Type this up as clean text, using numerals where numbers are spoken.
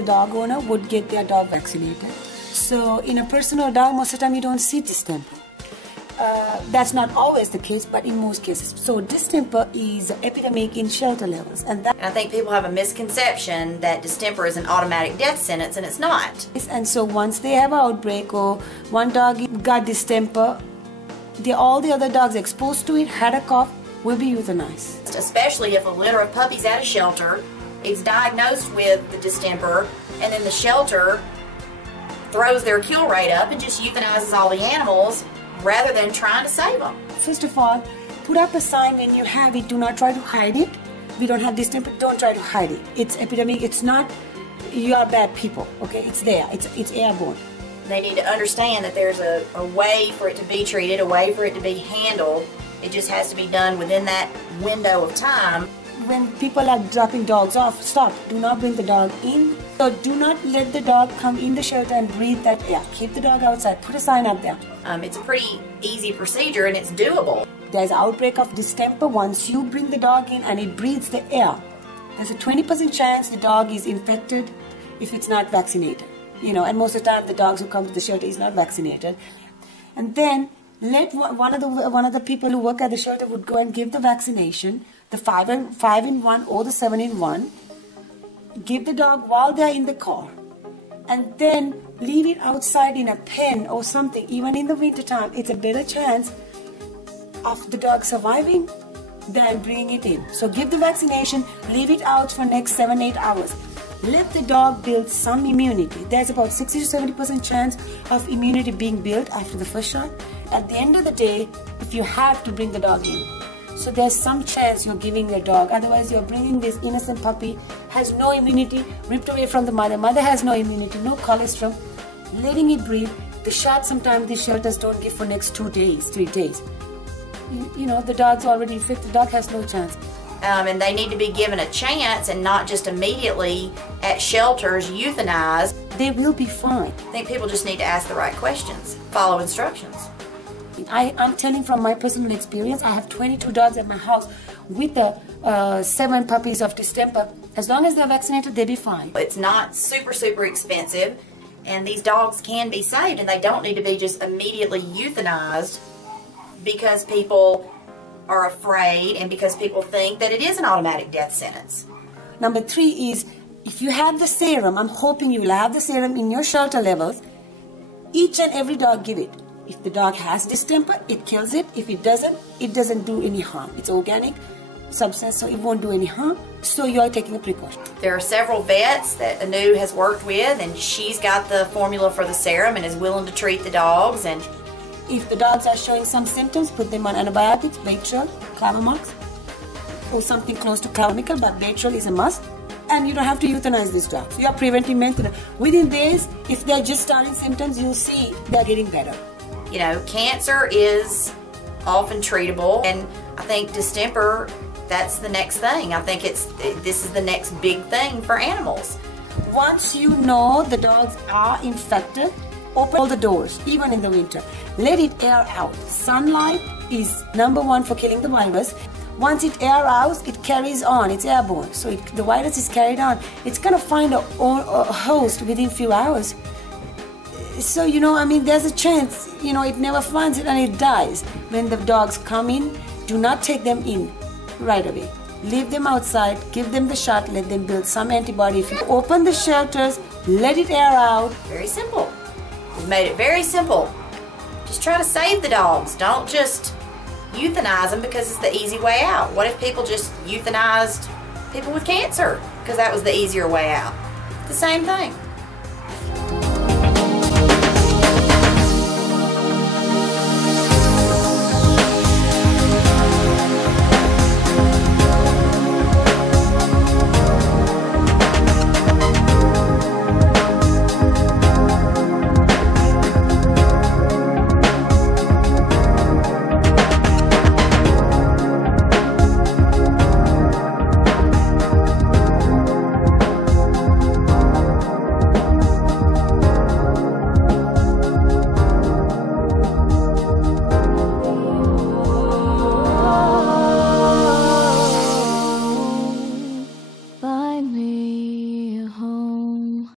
responsible dog owner would get their dog vaccinated. So in a personal dog, most of the time you don't see distemper. That's not always the case, but in most cases. So distemper is epidemic in shelter levels. And I think people have a misconception that distemper is an automatic death sentence, and it's not. And so once they have an outbreak or one dog got distemper, all the other dogs exposed to it, had a cough, will be euthanized. Especially if a litter of puppies at a shelter is diagnosed with the distemper, and then the shelter throws their kill rate up and just euthanizes all the animals rather than trying to save them. First of all, put up a sign when you have it. Do not try to hide it. We don't have distemper. Don't try to hide it. It's epidemic. It's not you are bad people. Okay, it's there. It's airborne. They need to understand that there's a way for it to be treated, a way for it to be handled. It just has to be done within that window of time. When people are dropping dogs off, stop. Do not bring the dog in. So do not let the dog come in the shelter and breathe that air. Keep the dog outside. Put a sign up there. It's a pretty easy procedure and it's doable. There's an outbreak of distemper. Once you bring the dog in and it breathes the air, there's a 20% chance the dog is infected if it's not vaccinated. And most of the time the dogs who come to the shelter is not vaccinated. And then let one of the people who work at the shelter would go and give the vaccination, the 5-in-1 or the 7-in-1. Give the dog while they're in the car, and then leave it outside in a pen or something. Even in the winter time, it's a better chance of the dog surviving than bringing it in. So give the vaccination, leave it out for next 7-8 hours. Let the dog build some immunity. There's about 60 to 70% chance of immunity being built after the first shot. At the end of the day, if you have to bring the dog in, so there's some chance you're giving the dog. Otherwise, you're bringing this innocent puppy, has no immunity, ripped away from the mother. Mother has no immunity, no cholesterol. Letting it breathe. The shot sometimes these shelters don't give for next 2 days, 3 days. The dog's already infected. The dog has no chance. And they need to be given a chance and not just immediately at shelters euthanized. They will be fine. I think people just need to ask the right questions, follow instructions. I'm telling from my personal experience, I have 22 dogs at my house with the 7 puppies of distemper. As long as they're vaccinated, they'll be fine. It's not super expensive, and these dogs can be saved, and they don't need to be just immediately euthanized because people are afraid and because people think that it is an automatic death sentence. Number 3 is, if you have the serum, I'm hoping you will have the serum in your shelter levels. Each and every dog give it. If the dog has distemper, it kills it. If it doesn't do any harm. It's organic substance, so it won't do any harm. So you are taking a precaution. There are several vets that Anu has worked with, and she's got the formula for the serum and is willing to treat the dogs. And if the dogs are showing some symptoms, put them on antibiotics, Baytril, Clavamox, or something close to Clavamical, but Baytril is a must. And you don't have to euthanize these dogs. You are preventing mental. Within days, if they're just starting symptoms, you'll see they're getting better. Cancer is often treatable, and I think distemper, that's the next thing. I think this is the next big thing for animals. Once you know the dogs are infected, open all the doors, even in the winter. Let it air out. Sunlight is #1 for killing the virus. Once it air out, it carries on. It's airborne. So the virus is carried on. It's going to find a host within few hours. So, there's a chance, it never finds it and it dies. When the dogs come in, do not take them in right away. Leave them outside, give them the shot, let them build some antibody. If you open the shelters, let it air out. Very simple. We've made it very simple. Just try to save the dogs. Don't just euthanize them because it's the easy way out. What if people just euthanized people with cancer because that was the easier way out? The same thing.